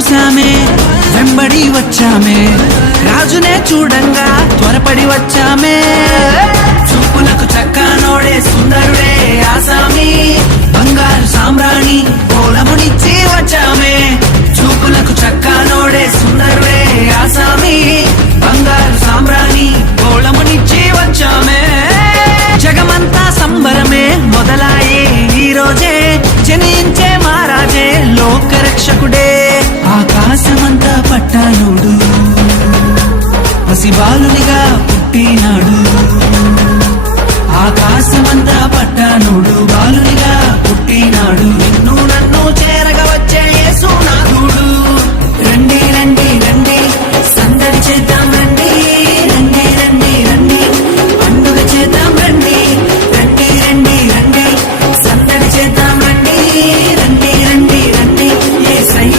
చూసామే, వెంబడి వచ్చామే, రాజునే చూడంగా త్వరపడి వచ్చామే. చూపులకు చక్కానోడే సుందరుడే ఆసామి, బంగారు సామ్రాణి కోలమునిచ్చి వచ్చామే.